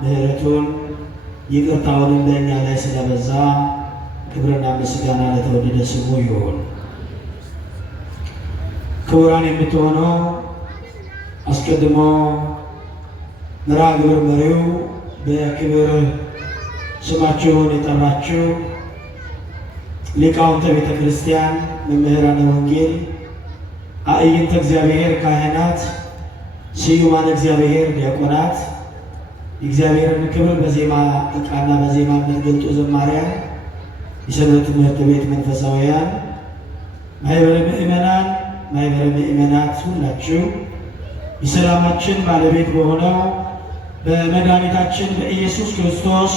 ምሕረቱን ይቅርታውን በእኛ ላይ ስለበዛ ክብርና ምስጋና ለተወደደ ስሙ ይሁን። ክቡራን የምትሆነው አስቀድሞ መርሐ ግብር መሪው በክብር ስማችሁን የጠራችሁ ሊቃውንተ ቤተ ክርስቲያን፣ መምህራነ ወንጌል፣ አዕይንተ እግዚአብሔር ካህናት፣ ስዩማን እግዚአብሔር ዲያቆናት፣ የእግዚአብሔርን ክብር በዜማ ዕቃና በዜማ የምትገልጡ ዘማሪያን፣ የሰንበት ትምህርት ቤት መንፈሳውያን፣ ማኅበረ ምእመናን፣ ማኅበረ ምእመናት ሁላችሁ የሰላማችን ባለቤት በሆነው በመድኃኒታችን በኢየሱስ ክርስቶስ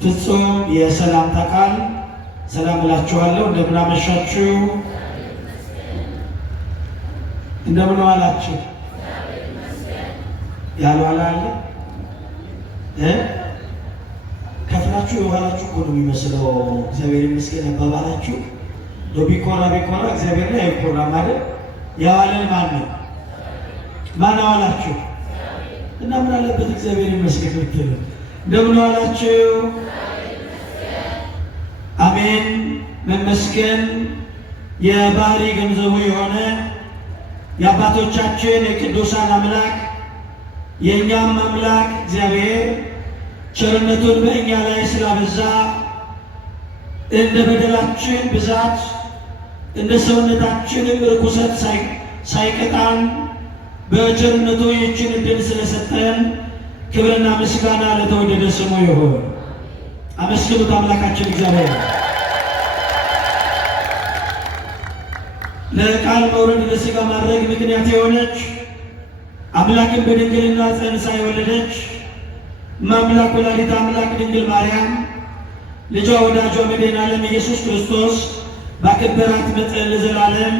ፍጹም የሰላምታ ቃል ሰላም እላችኋለሁ። እንደምን አመሻችሁ? እንደምን ዋላችሁ? ያልዋለ አለ? ከፍላችሁ የዋላችሁ እኮ ነው የሚመስለው። እግዚአብሔር ይመስገን አባባላችሁ ቢኮራ እግዚአብሔር ላይ አይኮራ ማለት ያዋለን ማን ነው? ማን አዋላችሁ? እና ምን አለበት እግዚአብሔር ይመስገን ብትሉ። እንደምን ዋላችሁ? አሜን። መመስገን የባህሪ ገንዘቡ የሆነ የአባቶቻችን የቅዱሳን አምላክ የእኛም አምላክ እግዚአብሔር ቸርነቱን በእኛ ላይ ስላበዛ እንደ በደላችን ብዛት እንደ ሰውነታችንም ርኩሰት ሳይቀጣን በቸርነቱ ይህችን ዕድል ስለሰጠን ክብርና ምስጋና ለተወደደ ስሙ ይሁን። አመስግኑት አምላካችን እግዚአብሔር። ለቃል መውረድ ለሥጋ ማድረግ ምክንያት የሆነች አምላክን በድንግልና ጸንሳ የወለደች እማምላክ ወላዲተ አምላክ ድንግል ማርያም ልጇ ወዳጇ መድኃኔ ዓለም ኢየሱስ ክርስቶስ ባከበራት መጠን ለዘላለም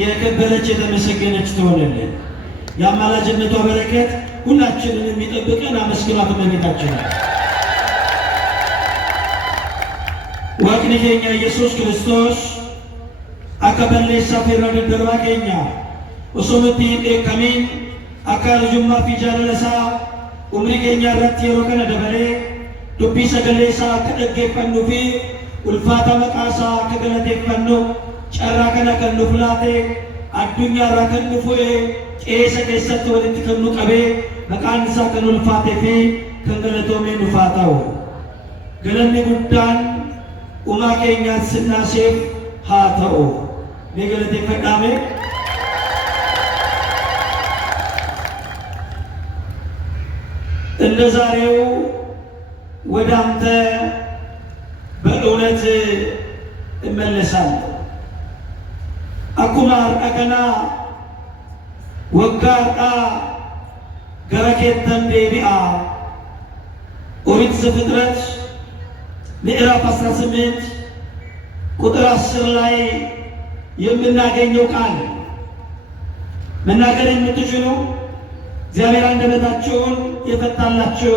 የከበረች የተመሰገነች ትሆንልን። የአማላጅነቷ በረከት ሁላችንን የሚጠብቀን አመስግኗት እመቤታችን። waaqni keenya Yesuus Kiristoos akka balleessaa fi irra daddarbaa keenya osoo nutti hin dheekkamin akka arjummaa fi jaalala isaa umrii keenya irratti yeroo kana dabalee dubbii sagalee isaa akka dhaggeeffannuu fi ulfaata maqaa isaa akka galateeffannu carraa kana kan nuuf laate addunyaa irraa kan nu fu'e qeessa keessatti walitti kan nu qabee maqaan isaa kan ulfaatee fi kan galatoomee nuuf haa ta'u. Galanni guddaan uumaa keenyaaf sinnaasiif haa ta'u. Mee galateeffadhaame. እንደ ዛሬው ወደ አንተ በእውነት እመለሳለሁ። አኩማ አርቀከና ወጋጣ ገረኬተን ዴቢአ ኦሪት ዘፍጥረት ምዕራፍ 18 ቁጥር 10 ላይ የምናገኘው ቃል መናገር የምትችሉ እግዚአብሔር አንደበታችሁን የፈታላችሁ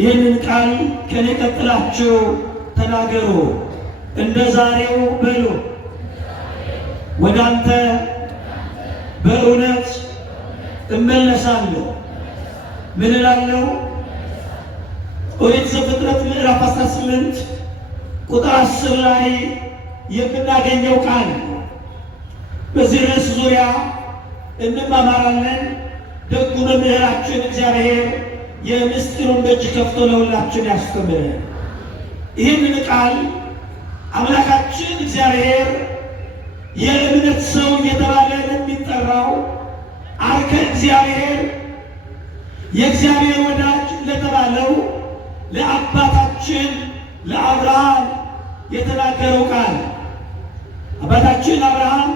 ይህንን ቃል ከኔ ቀጥላችሁ ተናገሩ። እንደ ዛሬው በሉ ወደ አንተ በእውነት እመለሳለሁ። ምን እላለሁ? ኦሪት ዘፍጥረት ምዕራፍ 18 ቁጥር 10 ላይ የምናገኘው ቃል በዚህ ርዕስ ዙሪያ እንማማራለን። ደጉ መምህራችን እግዚአብሔር የምስጢሩን ደጅ ከፍቶ ለሁላችን ያስተምረን። ይህንን ቃል አምላካችን እግዚአብሔር የእምነት ሰው እየተባለ የሚጠራው አርከ እግዚአብሔር የእግዚአብሔር ወዳጅ ለተባለው ለአባታችን ለአብርሃም የተናገረው ቃል አባታችን አብርሃም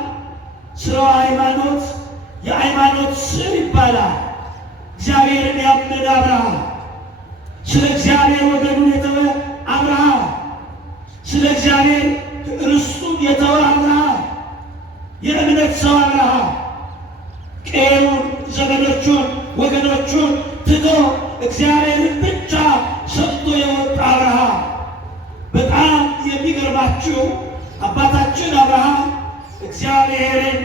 ስራው ሃይማኖት የሃይማኖት ስር ይባላል። እግዚአብሔርን ያመነ አብርሃም፣ ስለ እግዚአብሔር ወገኑን የተወ አብርሃም፣ ስለ እግዚአብሔር ርስቱን የተወ አብርሃም፣ የእምነት ሰው አብርሃም ቀሩን ዘመዶቹን ወገኖቹን ትቶ እግዚአብሔርን ብቻ ሰጥቶ የወጣ አብርሃም። በጣም የሚገርማችሁ አባታችን አብርሃም እግዚአብሔርን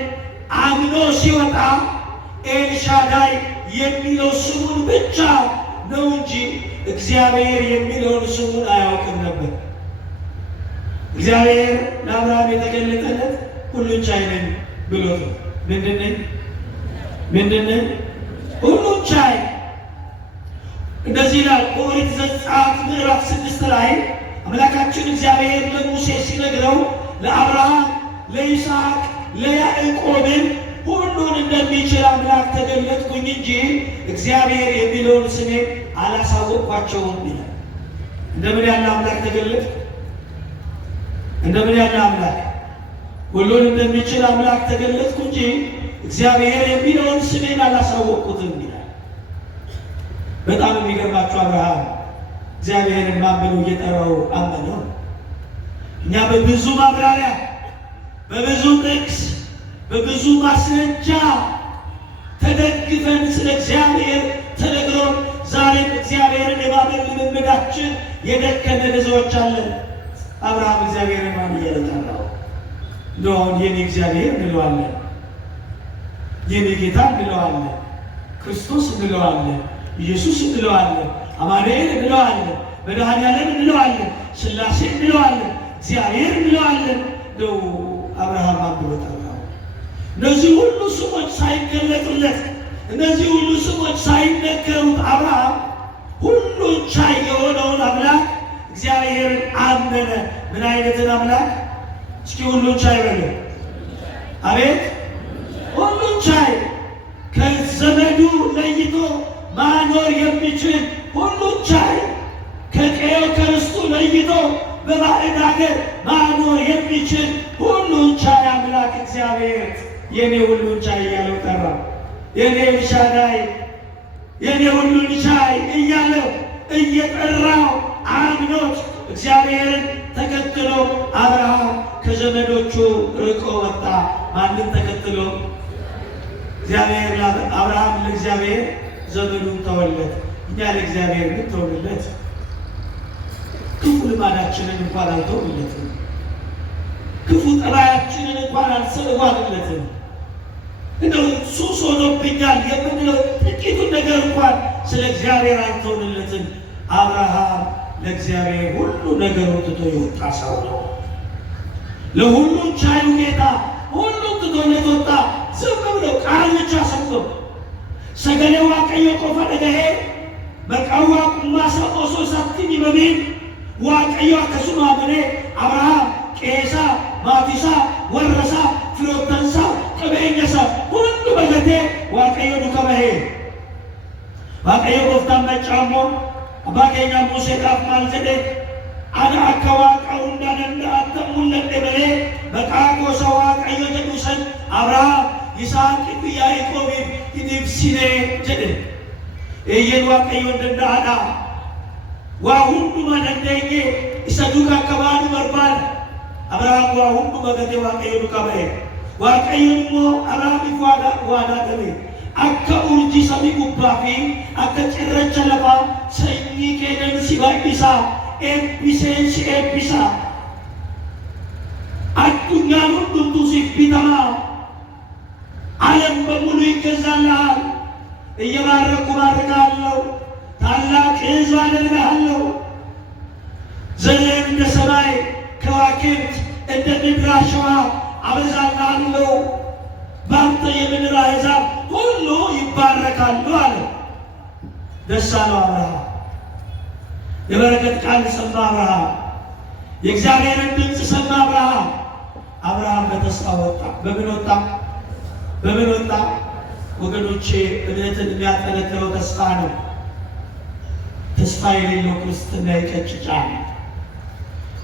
አምኖ ሲወጣ ኤልሻዳይ የሚለው ስሙን ብቻ ነው እንጂ እግዚአብሔር የሚለውን ስሙን አያውቅም ነበር። እግዚአብሔር ለአብርሃም የተገለጠለት ሁሉን ቻይ ነኝ ብሎት ነው። ምንድን ነኝ? ሁሉን ቻይ። እንደዚህ ይላል ኦሪት ዘጸአት ምዕራፍ 6 ላይ አምላካችን እግዚአብሔር ለሙሴ ሲነግረው ለአብርሃም፣ ለይስሐቅ፣ ለያዕቆብም ሁሉን እንደሚችል አምላክ ተገለጥኩኝ እንጂ እግዚአብሔር የሚለውን ስሜ አላሳወቅኳቸውም ይላል። እንደምን ያለ አምላክ ተገለጥ! እንደምን ያለ አምላክ! ሁሉን እንደሚችል አምላክ ተገለጥኩ እንጂ እግዚአብሔር የሚለውን ስሜን አላሳወቅኩትም ይላል። በጣም የሚገርማቸው አብርሃም እግዚአብሔርን ማን ብሎ እየጠራው አመነው። እኛ በብዙ ማብራሪያ፣ በብዙ ጥቅስ፣ በብዙ ማስረጃ ተደግፈን ስለ እግዚአብሔር ተነግሮን ዛሬም እግዚአብሔርን የማመን ልምምዳችን የደከመ ብዙዎች አለን። አብርሃም እግዚአብሔርን ማን እያለ ጠራው? እንደሆን የኔ እግዚአብሔር እንለዋለን፣ የኔ ጌታ እንለዋለን፣ ክርስቶስ እንለዋለን፣ ኢየሱስ እንለዋለን፣ አማኑኤል እንለዋለን፣ መድኃኔዓለም እንለዋለን፣ ሥላሴ እንለዋለን፣ እግዚአብሔር እንለዋለን። እንደው አብርሃም ማን ብሎ ጠራው? እነዚህ ሁሉ ስሞች ሳይገለጡለት፣ እነዚህ ሁሉ ስሞች ሳይነገሩት አብርሃም ሁሉን ቻይ የሆነውን አምላክ እግዚአብሔርን አመነ። ምን አይነትን አምላክ? እስኪ ሁሉን ቻይ በሉ። አቤት! ሁሉን ቻይ፣ ከዘመዱ ለይቶ ማኖር የሚችል ሁሉን ቻይ፣ ከቀየው ከርስቱ ለይቶ በባዕድ ሀገር ማኖር የሚችል ሁሉን ቻይ አምላክ እግዚአብሔር የኔ ሁሉን ቻይ እያለው ጠራ። የኔ ኤልሻዳይ፣ የኔ ሁሉን ቻይ እያለው እየጠራው አምኖት እግዚአብሔርን ተከትሎ አብርሃም ከዘመዶቹ ርቆ ወጣ። ማንም ተከትሎ እግዚአብሔር አብርሃም ለእግዚአብሔር ዘመዱን ተወለት። እኛ ለእግዚአብሔር ምን ተወለት? ክፉ ልማዳችንን እንኳን አልተውለትም። ክፉ ጠባያችንን እንኳን አልሰዋልለትም። እንደው ሱስ ሆኖብኛል የምንለው ጥቂቱን ነገር እንኳን ስለ እግዚአብሔር አልተውለትም። አብርሃም ለእግዚአብሔር ሁሉ ነገሩ ትቶ የወጣ ሰው ነው። ለሁሉ ቻዩ ጌታ ሁሉ ትቶለት ወጣ። ዝም ብሎ ቃል ብቻ ሰምቶ ሰገሌ ዋቀዮ ቆፈ ደገሄ በቃዋ ቁማሳ ኦሶ ሳትኒ በሚል ዋቀዮ አከሱማ መኔ አብርሃም ቄሳ ማቲሳ ወረሳ ፍሎተንሳ ቀበኘሳ ሁሉ በገቴ ዋቀዮ ዱከበሄ ዋቀዮ ጎፍታን መጫሞ አባኬኛ ሙሴ ቃፍ ማልጀዴ አነ አካ ዋቀው እንዳነንዳአተ ሙለዴ በሌ በቃቆ ሰው ዋቀዮ ጀዱሰን አብርሃም ይስሐቅ ያዕቆብ ይድብሲኔ ጀደ ኤየን ዋቀዮ እንደንዳአዳ ዋ ሁንዱ ማደንደኘ ኢሰዱካ አካባቢ በርባድ አብርሃም ዋ ሁንዱ በገቴ ዋቀዮ ዱካ በሄ ዋቀዮን ሞ አብርሃሚፍ ዋዳ ገቤ አካ ኡርጂ ሰሚ ጉባፊ አካ ጭረቸ ለፋ ሰኚ ኬነን ሲባይሳ ኤቢሴን ሲኤቢሳ አዱኛን ሁንዱቱ ሲቢተማ ዓለም በሙሉ ይገዛልሃል። እየባረኩ ባርካለሁ፣ ታላቅ ሕዝብ አደርግሃለሁ። ዘርህን እንደ ሰማይ ከዋክብት እንደ ምድር አሸዋ አበዛልሃለሁ። በአንተ የምድር አሕዛብ ሁሉ ይባረካሉ አለ። ደስ አለው አብርሃም። የበረከት ቃል ሰማ አብርሃም። የእግዚአብሔርን ድምፅ ሰማ አብርሃም። አብርሃም በተስፋ ወጣ። በምን ወጣ? በምን ወጣ? ወገኖቼ እምነትን የሚያጠነክረው ተስፋ ነው። ተስፋ የሌለው ክርስትና ይቀጭጫል።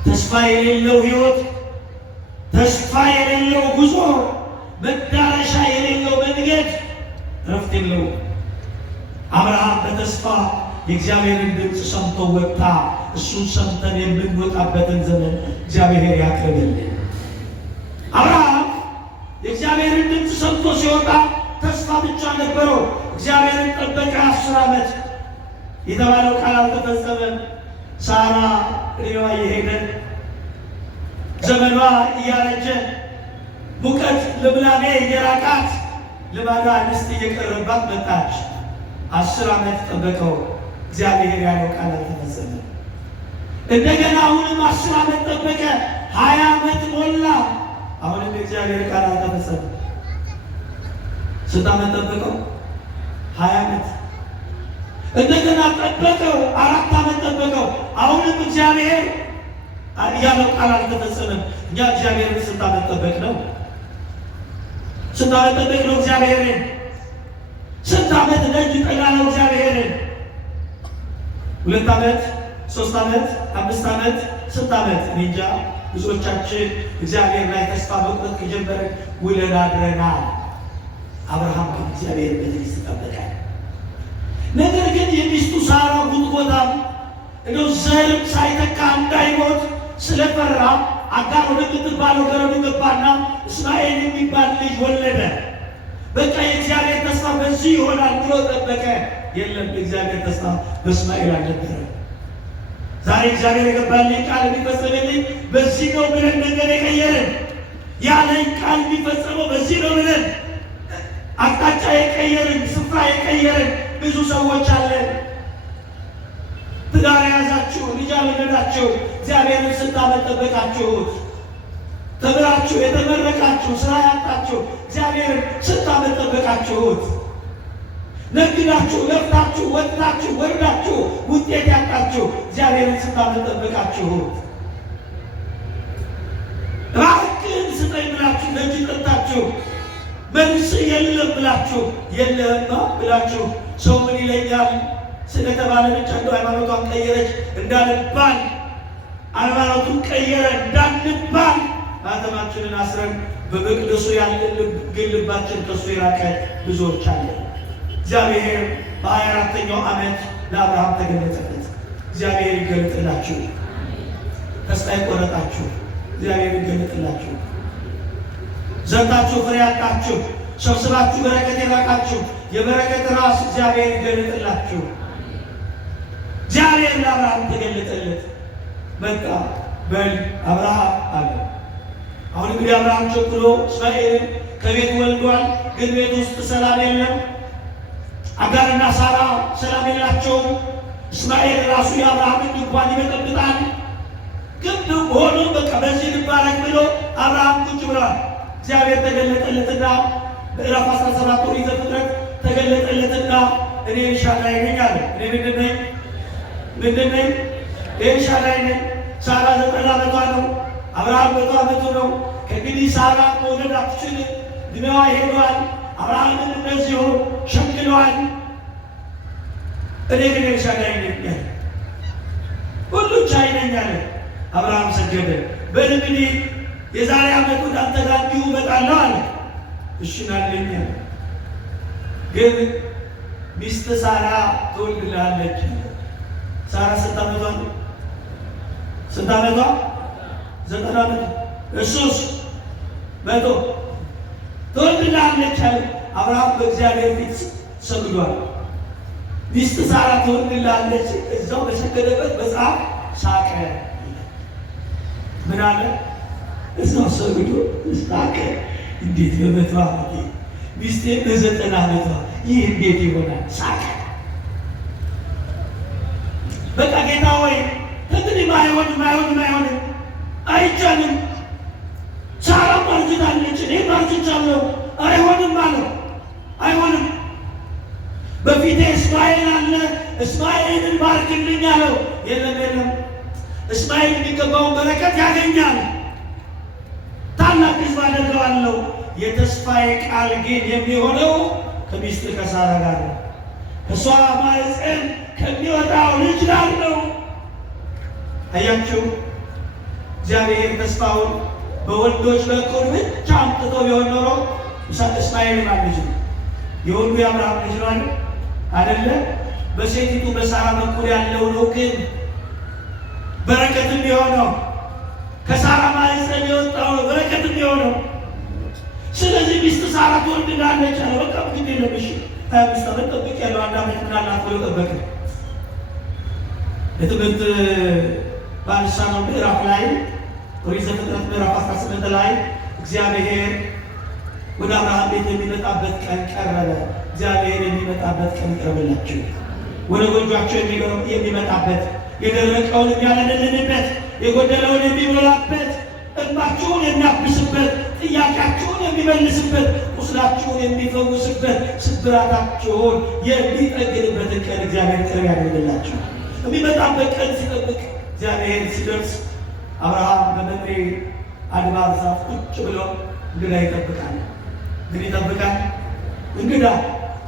ተስፋ የሌለው ሕይወት፣ ተስፋ የሌለው ጉዞ፣ መዳረሻ የሌለው መንገድ ረፍት የለው። አብርሃም በተስፋ የእግዚአብሔርን ድምፅ ሰምቶ ወጣ። እሱን ሰምተን የምንወጣበትን ዘመን እግዚአብሔር ያቅርብልን። አብርሃም የእግዚአብሔርን ድምፅ ሰምቶ ሲወጣ ተስፋ ብቻ ነበረው። እግዚአብሔርን ጠበቀ። 10 ዓመት የተባለው ቃል አልተፈጸመም። ሳራ እድሜዋ እየሄደ ዘመኗ እያረጀ ሙቀት ልምላሜ እየራቃት ልማዳ እንስት እየቀረባት መጣች። 10 ዓመት ጠበቀው። እግዚአብሔር ያለው ቃል አልተፈጸመም። እንደገና አሁንም 10 ዓመት ጠበቀ፣ 20 ዓመት ሞላ። አሁንም የእግዚአብሔር ቃል አልተፈጸመም። ስንት ዓመት ጠበቀው? 20 ዓመት። እንደገና ጠበቀው፣ 4 ዓመት ጠበቀው። አሁንም እግዚአብሔር ያለው ቃል አልተፈጸመም። እኛ እግዚአብሔርን ስንት ዓመት ጠበቅ ነው? ስንት ዓመት ጠበቅ ነው እግዚአብሔርን? ስንት ዓመት ደጅ ጠና ነው እግዚአብሔርን? 2 ዓመት፣ 3 ዓመት፣ 5 ዓመት፣ ስንት ዓመት? እኔ እንጃ። ብዙዎቻችን እግዚአብሔር ላይ ተስፋ መቁረጥ ከጀመረን ውለን አድረናል። አብርሃም ግን እግዚአብሔር በትዕግስት ጠበቃል። ነገር ግን የሚስቱ ሳራ ጉትጎታም እንደው ዘርም ሳይተካ እንዳይሞት ስለፈራ አጋር ወደምትባለው ገረዱ ገባና እስማኤል የሚባል ልጅ ወለደ። በቃ የእግዚአብሔር ተስፋ በዚህ ይሆናል ብሎ ጠበቀ። የለም፣ የእግዚአብሔር ተስፋ በእስማኤል አልነበረ። ዛሬ እግዚአብሔር የገባልኝ ቃል የሚፈጸምልኝ በዚህ ነው ብለን መንገድ የቀየርን፣ ያለኝ ቃል የሚፈጸመው በዚህ ነው ብለን አቅጣጫ የቀየርን፣ ስፍራ የቀየርን ብዙ ሰዎች አለን። ትዳር የያዛችሁ፣ ልጅ ያልወለዳችሁ እግዚአብሔርን ስንት ዓመት ጠበቃችሁት? ተምራችሁ የተመረቃችሁ፣ ስራ ያጣችሁ እግዚአብሔርን ስንት ዓመት ጠበቃችሁት? ነግዳችሁ፣ ለፍታችሁ፣ ወጥታችሁ፣ ወርዳችሁ ውጤት ያጣችሁ እግዚአብሔርን ስንት ዓመት ጠበቃችሁት? እባክህን ስጠኝ ብላችሁ ደጅ ጠርታችሁ መልስ የለም ብላችሁ የለማ ብላችሁ ሰው ምን ይለኛል ስለተባለ ብቻ እንደው ሃይማኖቷን ቀየረች እንዳንባል፣ ሃይማኖቱን ቀየረ እንዳንባል ማተማችንን አስረን በመቅደሱ ያለን ግን ልባችን ከሱ የራቀ ብዙዎች አለ። እግዚአብሔር በ24ኛው ዓመት ለአብርሃም ተገለጠለት። እግዚአብሔር ይገለጥላችሁ። ተስፋ የቆረጣችሁ እግዚአብሔር ይገለጥላችሁ። ዘርታችሁ ፍሬ ያጣችሁ፣ ሰብስባችሁ በረከት የራቃችሁ የበረከት ራስ እግዚአብሔር ይገለጥላችሁ። እግዚአብሔር ለአብርሃም ተገለጠለት። በቃ በል አብርሃም አለ። አሁን እንግዲህ አብርሃም ቸኩሎ እስማኤልን ከቤት ወልዷል፣ ግን ቤት ውስጥ ሰላም የለም። አጋርና ሳራ ሰላም የላቸውም። እስማኤል ራሱ የአብርሃምን ድንኳን ይበጠብጣል። ግን ሆኖ በቃ በዚህ ልባረክ ብሎ አብርሃም ቁጭ ብሏል። እግዚአብሔር ተገለጠለትና ምዕራፍ 17 ኦሪት ዘፍጥረት ተገለጠለትና እኔ ኤልሻዳይ ነኝ አለ። እኔ ምንድን ነኝ? ኤልሻዳይ ነኝ። ሳራ 90 ዓመቷ ነው። አብርሃም 100 ዓመቱ ነው። ከእንግዲህ ሳራ መውለድ አትችልም፣ ዕድሜዋ ሄዷል። አብርሃምን እንደዚሁ ሸምግለዋል። እኔ ግን ኤልሻዳይ ነኝ አለ። ሁሉን ቻይ ነኝ አለ። አብርሃም ሰገደ። በል እንግዲህ የዛሬ ዓመት ወደ አንተ ጋር እንዲሁ እመጣለሁ አለ። እሺ ናለኝ አለ። ግን ሚስት ሳራ ትወልድልሃለች። ሳራ ስንት ዓመቷ ነው? ስንት ዓመቷ? 90 ዓመቷ። እሱስ 100 ትወልድልሃለች አለ። አብርሃም በእግዚአብሔር ፊት ሰግዷል። ሚስት ሳራ ትወልድልሃለች። እዛው በሰገደበት መጽሐፍ ሳቀ። ምን አለ? እዛው ሰግዶ ሳቀ። እንዴት በ100 ዓመቴ ሚስቴ በ90 ዓመቷ ይህ እንዴት ይሆናል? ሳቀ። በቃ ጌታ ሆይ እንግዲህ አይሆንም፣ አይቻልም። ሳራም አርጅታለች፣ እኔም አርጅቻለሁ። አይሆንም አለው። አይሆንም። በፊቴ እስማኤል አለ፣ እስማኤልን ባርክልኝ አለው። የለም፣ እስማኤል የሚገባውን በረከት ያገኛል። ታላቅ ሕዝብ አደርገዋለሁ። የተስፋዬ ቃል ግን የሚሆነው ከሚስት ከሳራ ጋር ነው። ከሷ ማኅፀን ከሚወጣው ልጅ ጋር ነው። አያችሁ፣ እግዚአብሔር ተስፋውን በወንዶች በኩል ብቻ አምጥቶ ቢሆን ኖሮ እስማኤል ማን ልጅ ነው? የወንዱ የአብርሃም ልጅ ነው አይደለ? በሴቲቱ በሳራ በኩል ያለው ነው ግን በረከትም የሆነው ከሳራ ማኅፀን የወጣው ነው በረከትም የሆነው። ስለዚህ ሚስት ሳራ ትወልድልሃለች አለ። በቃ ግድ የለብሽ 25 ዓመት ጠብቅ ያለው 1 ዓመት ምናልባት ብሎ ጠበቀ። የትምህርት ባልሳነው ምዕራፍ ላይ ኦሪት ዘፍጥረት ምዕራፍ 18 ላይ እግዚአብሔር ወደ አብርሃም ቤት የሚመጣበት ቀን ቀረበ። እግዚአብሔር የሚመጣበት ቀን ይቀርብላችሁ። ወደ ጎጇቸው የሚመጣበት የደረቀውን የሚያለመልምበት የጎደለውን የሚሞላበት እንባችሁን የሚያብስበት ጥያቄያችሁን የሚመልስበት ቁስላችሁን የሚፈውስበት ስብራታችሁን የሚጠግንበትን ቀን እግዚአብሔር ቅርብ ያደርግላችሁ። የሚመጣበት ቀን ሲጠብቅ እግዚአብሔር ሲደርስ አብርሃም በመምሬ አድባር ዛፍ ቁጭ ብሎ እንግዳ ይጠብቃል። ምን ይጠብቃል? እንግዳ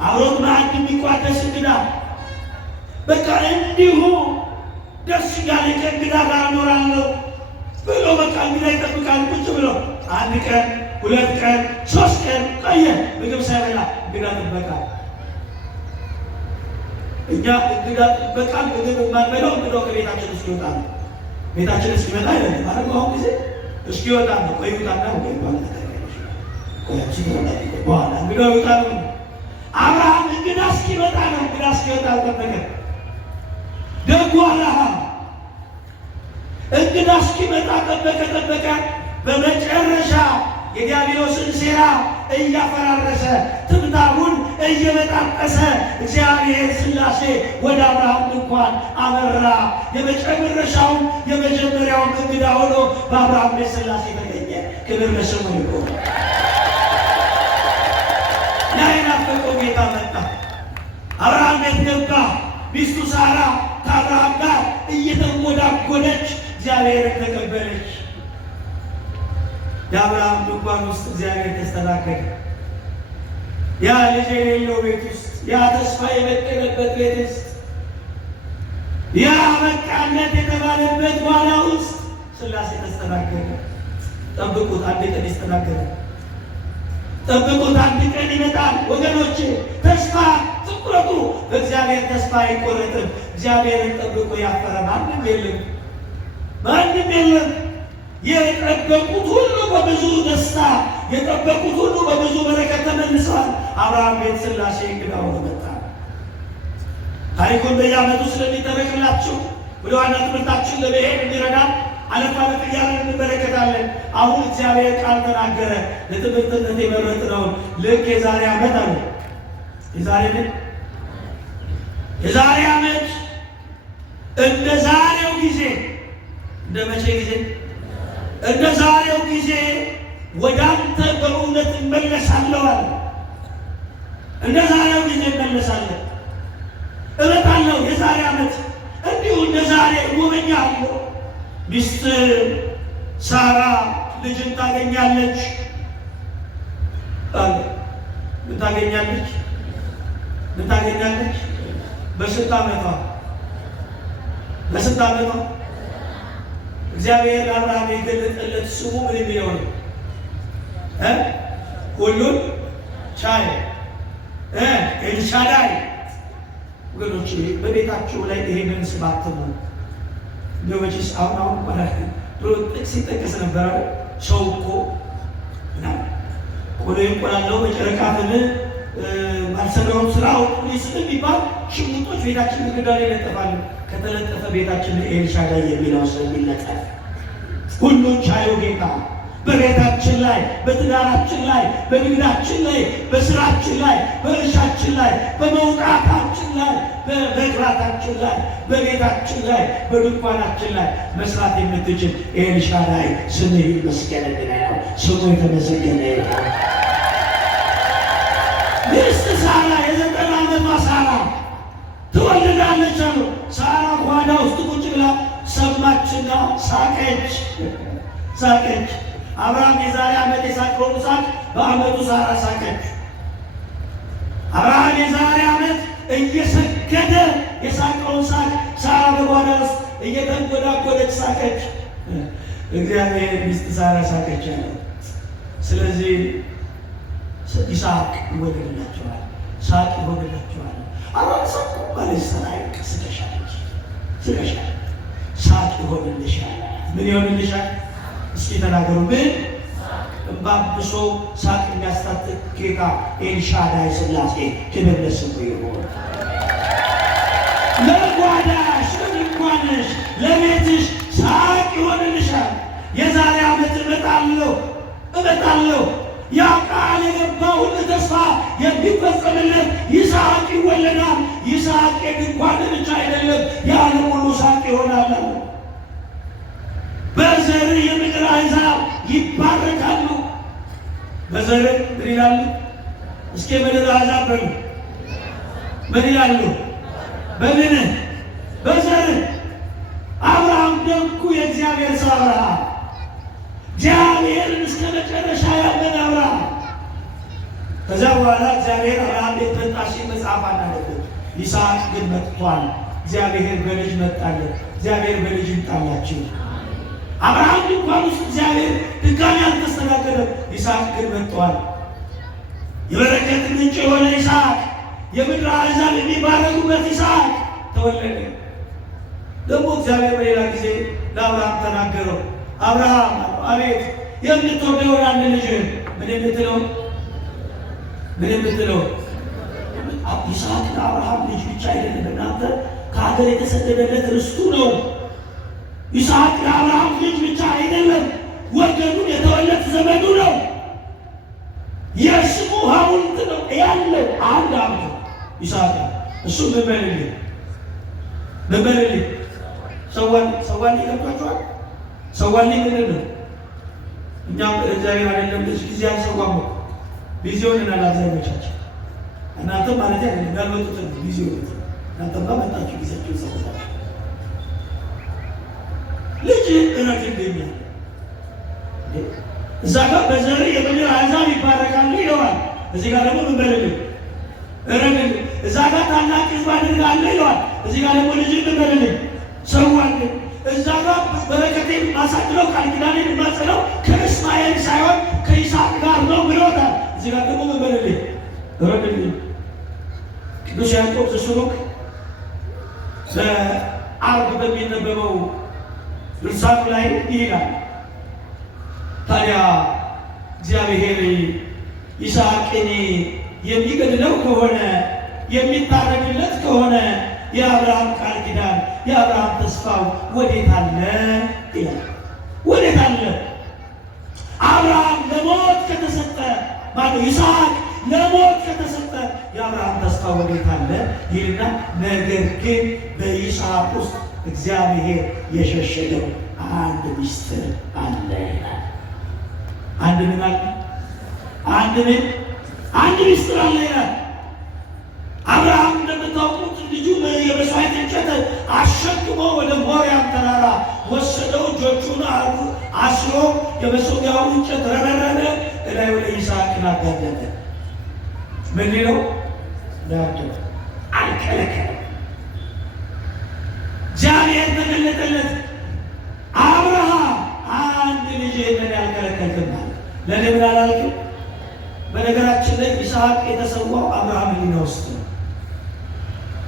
አብሮት ማዕድ የሚቋደስ እንግዳ። በቃ እንዲሁ ደስ እያለኝ ከእንግዳ ጋር እኖራለሁ ብሎ በቃ እንግዳ ይጠብቃል። ቁጭ ብሎ አንድ ቀን 2 ቀን 3 ቀን ቆየ ምግብ ሳይበላ እንግዳ ጥበቃ። እኛ እንግዳ ጥበቃ ምግብ የማንበላው እንግዳው ከቤታችን እስኪወጣ ነው። ቤታችን እስኪመጣ አይደለም ማለት አሁን ጊዜ እስኪወጣ ነው። ቆይታና ወይ ማለት በኋላ እንግዳው ይወጣ ነው። አብርሃም እንግዳ እስኪመጣ ነው። እንግዳ እስኪወጣ አልጠበቀ። ደጉ አብርሃም እንግዳ እስኪመጣ ጠበቀ። በመጨረሻ የዲያብሎስን ሴራ እያፈራረሰ ትምታሩን እየበጣጠሰ እግዚአብሔር ሥላሴ ወደ አብርሃም ድንኳን አመራ። የመጨረሻውን የመጀመሪያውን እንግዳ ሆኖ በአብርሃም ቤት ሥላሴ ተገኘ። ክብር ለስሙ ይሁን። ናፈቀው ጌታ መጣ። አብርሃም ቤት ገባ። ሚስቱ ሳራ ከአብርሃም ጋር እየተንጎዳጎደች እግዚአብሔርን ተቀበለች። የአብርሃም ድንኳን ውስጥ እግዚአብሔር ተስተናገደ። ያ ልጅ የሌለው ቤት ውስጥ፣ ያ ተስፋ የበቀለበት ቤት ውስጥ፣ ያ በቃለት የተባለበት ጓዳ ውስጥ ሥላሴ ተስተናገደ። ጠብቁት፣ አንድ ቀን ይስተናገዳል። ጠብቁት፣ አንድ ቀን ይመጣል። ወገኖቼ ተስፋ ትኩረቱ በእግዚአብሔር ተስፋ አይቆረጥም። እግዚአብሔርን ጠብቆ ያፈረ ማንም የለም፣ ማንም የለም። የጠበቁት ሁሉ በብዙ ደስታ፣ የጠበቁት ሁሉ በብዙ በረከት ተመልሰዋል። አብርሃም ቤት ሥላሴ እንግዳ ሆኖ መጣ። ታሪኩን በየዓመቱ ስለሚተረክላችሁ ወደ ዋና ትምህርታችን ለመሄድ እንዲረዳን አለፍ አለፍ እያልን እንመለከታለን። አሁን እግዚአብሔር ቃል ተናገረ። ለትምህርትነት የመረጥነውን ልክ የዛሬ ዓመት አለ የዛሬ ዓመት እንደ ዛሬው ጊዜ እንደ መቼ ጊዜ? እንደ ዛሬው ጊዜ ወደ አንተ በእውነት እመለሳለሁ አለ። እንደ ዛሬው ጊዜ እመለሳለሁ፣ እመጣለሁ። የዛሬ ዓመት እንዲሁ እንደ ዛሬ እጎበኛለሁ። ሚስት ሳራ ልጅን ታገኛለች አለ። ምን ታገኛለች? በስንት ዓመቷ? እግዚአብሔር ለአብርሃም የገለጠለት ስሙ ምን የሚለው ነው? ሁሉን ቻይ ኤልሻዳይ። ወገኖች በቤታችሁ ላይ ይሄንን ስባት ነው። እንደውም አሁን ድሮ ጥቅስ ሲጠቀስ ነበረ። ሰው እኮ ቆሎ ይቆላለው በጨረቃ ባልሰራውን ስራ ሁሉ ስለሚባል ሽሙጦች ቤታችን ግድግዳ ላይ ይለጠፋሉ። ከተለጠፈ ቤታችን ኤልሻዳይ የሚለው ስለሚለጠፍ ሁሉን ቻዩ ጌታ በቤታችን ላይ፣ በትዳራችን ላይ፣ በንግዳችን ላይ፣ በስራችን ላይ፣ በእርሻችን ላይ፣ በመውጣታችን ላይ፣ በመግባታችን ላይ፣ በቤታችን ላይ፣ በድንኳናችን ላይ መስራት የምትችል ኤልሻዳይ ስምህ ይመስገንልን ነው። ስሙ የተመሰገነ ይሁን። ሚስት ሳራ የ90 ዓመቷ ሳራ ትወልዳለች አሉ። ሳራ ጓዳ ውስጥ ቁጭ ብላ ሰማችና ሳቀች። አብርሃም የዛሬ ዓመት የሳቀውን ሳቅ በዓመቱ ሳራ ሳቀች። አብርሃም የዛሬ ዓመት እየሰገደ የሳቀውን ሳቅ ሳራ በጓዳ ውስጥ እየተንጎዳጎደች ሳቀች። እግዚአብሔር ሚስት ሳራ ሳቀች አለ። ስለዚህ ይስሐቅ ይወለድላቸዋል፣ ሳቅ ይወለድላቸዋል። አሁን ሳቅ ማለት ሰራይ ስቀሻለች፣ ሳቅ ይሆንልሻል። ምን ይሆንልሻል? እስኪ ተናገሩ። ምን? እምባብሶ ሳቅ የሚያስታጥቅ ጌታ ኤልሻዳይ ሥላሴ ክብር ለስሙ ይሁን። ለጓዳሽ፣ ለድንኳንሽ፣ ለቤትሽ ሳቅ ይሆንልሻል። የዛሬ ዓመት እመጣለሁ። ያ ቃል የገባው ሁሉ ተስፋ የሚፈጸምለት ይስሐቅ ይወለዳል። ይስሐቅ የድንኳን ሳቅ ይሆናል። በዘር የምድር አሕዛብ ይባረካሉ። በዘር ምን ይላሉ? እስኪ ምድር አሕዛብ በሉ ምን ይላሉ? በምን? በዘር። አብርሃም ደጉ የእግዚአብሔር ሰው አብርሃም፣ እግዚአብሔርን እስከ መጨረሻ ያመነ አብርሃም። ከዛ በኋላ እግዚአብሔር አብርሃም ቤት መጣ ሲል መጽሐፍ አናነብም። ይስሐቅ ግን መጥቷል። እግዚአብሔር በልጅ መጣለት። እግዚአብሔር በልጅ ይምጣላችሁ። አብርሃም ድንኳን ውስጥ እግዚአብሔር ድጋሚ አልተስተናገደም። ይስሐቅ ግን መጥቷል። የበረከት ምንጭ የሆነ ይስሐቅ፣ የምድር አሕዛብ የሚባረኩበት ይስሐቅ ተወለደ። ደግሞ እግዚአብሔር በሌላ ጊዜ ለአብርሃም ተናገረው። አብርሃም አቤት፣ የምትወደውን አንድ ልጅህን ምን የምትለው ይስሐቅ ለአብርሃም ልጅ ብቻ አይደለም፣ እናንተ ከሀገር የተሰደደለት ርስቱ ነው። ይስሐቅ ለአብርሃም ልጅ ብቻ አይደለም፣ ወገኑን የተወለደ ዘመዱ ነው። የስሙ ሐውልት ነው ያለው አንድ አብት ይስሐቅ። እሱ ምን በልልኝ ሰዋን ይገባቸዋል። ሰዋን ምንድን ነው? እኛም እግዚአብሔር አይደለም ልጅ ጊዜ አልሰዋም ነው ቢዚውን እና አብዛኞቻችን እናንተ ማለት አይደለም ያልመጡትን ቢዚውን እናንተማ መጣችሁ ጊዜያችሁ ሰውታችሁ ልጅ እረድ እንደሚያ እዛ ጋር በዘር የምድር አሕዛብ ይባረካሉ ይለዋል። እዚህ ጋር ደግሞ ምን በልልኝ እረድ፣ እዛ ጋር ታላቅ ሕዝብ አድርጋለሁ ይለዋል። እዚህ ጋር ደግሞ ልጅ ምን በልልኝ ሰዋልኝ። እዛ ጋር በረከቴን ማሳድረው ቃል ኪዳኔን ማጸለው ከእስማኤል ሳይሆን ከይስሐቅ ጋር ነው ብሎታል። እዚህ ጋር ደግሞ ምን በልልኝ እረድልኝ። ቅዱስ ያዕቆብ ዘስሩግ በዓርብ በሚነበበው ድርሳኑ ላይ ይላል፣ ታዲያ እግዚአብሔር ይስሐቅን የሚገድለው ከሆነ የሚታረድለት ከሆነ የአብርሃም ቃል ኪዳን የአብርሃም ተስፋው ወዴት አለ ይላል። ወዴት አለ? አብርሃም ለሞት ከተሰጠ ማለት ይስሐቅ ለሞት ከተሰጠ የአብርሃም ተስፋ ወዴት አለ ይልና፣ ነገር ግን በይስሐቅ ውስጥ እግዚአብሔር የሸሸገው አንድ ምስጢር አለ ይላል። አንድ ምን አለ? አንድ ምስጢር አለ ይላል። አብርሃም እንደምታውቁት ልጁ የመስዋዕት እንጨት አሸክሞ ወደ ሞሪያም ተራራ ወሰደው። እጆቹን አስሮ የመሰዊያውን እንጨት ረበረበ፣ እላዩ ላይ ይስሐቅን አጋደለ። ምን ነው ዳቶ አልከለከለም። እግዚአብሔር ተገለጠለት። አብርሃም አንድ ልጅ ምን ያልከለከልክም አለ። ለምን አላልክም? በነገራችን ላይ ይስሐቅ የተሰዋው አብርሃም ሕሊና ውስጥ ነው።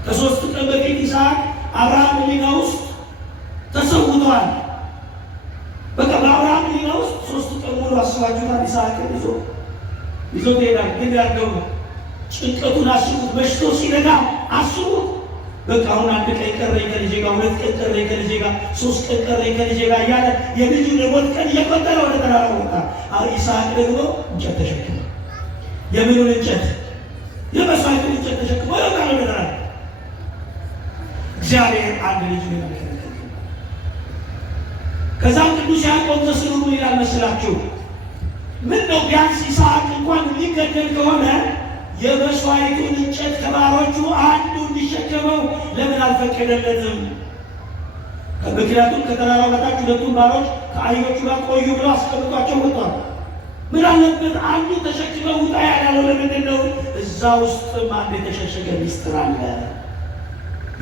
ከሶስት ቀን በፊት ይስሐቅ አብርሃም ሕሊና ውስጥ ተሰውቷል። በቃ በአብርሃም ሕሊና ውስጥ 3 ቀን ሙሉ አስባችሁታል። ይስሐቅን ይዞ ትሄዳል። ግን ያርገው ጭንቀቱን አስቡት። መሽቶ ሲነጋ አስቡት። በቃ አሁን 1 ቀን ቀረኝ ከልጄ ጋር፣ 2 ቀን ቀረኝ ከልጄ ጋር፣ 3 ቀን ቀረኝ ከልጄ ጋር እያለ የልጁን የሞት ቀን እየቆጠረ ወደ ተራራ ወጣ። አሁን ይስሐቅ ደግሞ እንጨት ተሸክሞ የምኑን እንጨት? የመስዋዕቱን እንጨት ተሸክሞ ይወጣል ወደ ተራራ። እግዚአብሔር አንድ ልጅ ነው ያልከለከለ። ከዛም ቅዱስ ያዕቆብ ዘስሩግ ይላል መስላችሁ ምን ነው ቢያንስ ይስሐቅ እንኳን ሊገደል ከሆነ የመስዋዕቱን እንጨት ከባሮቹ አንዱ እንዲሸከመው ለምን አልፈቀደለትም? ምክንያቱም ከተራራው በታች 2 ባሮች ከአህዮቹ ጋር ቆዩ ብለው አስቀምጧቸው ወጥቷል። ምን አለበት አንዱ ተሸክመው ውጣ ያለው ለምንድን ነው? እዛ ውስጥም አንድ የተሸሸገ ሚስጥር አለ።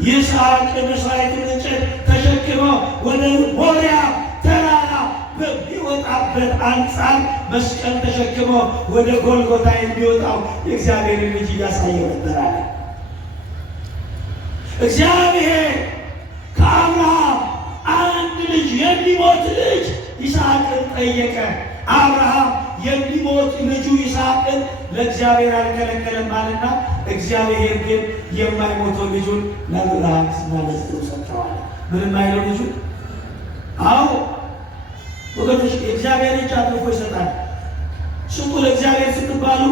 ይስሐቅ የመስዋዕቱን እንጨት ተሸክመው ወደ ሞሪያ ተራራ በሚወጣበት አንጻር መስቀል ተሸክሞ ወደ ጎልጎታ የሚወጣው የእግዚአብሔርን ልጅ እያሳየው ነበራል። እግዚአብሔር ከአብርሃም አንድ ልጅ የሚሞት ልጅ ይስሐቅን ጠየቀ። አብርሃም የሚሞት ልጁ ይስሐቅን ለእግዚአብሔር አልከለከለም አለና፣ እግዚአብሔር ግን የማይሞተው ልጁን ለአብርሃም ለዘሩ ሰጥተዋል። ምንም አይለው ልጁ። አዎ ወገኖች የእግዚአብሔር እጅ አጥፎ ይሰጣል። ስጡ ለእግዚአብሔር ስትባሉ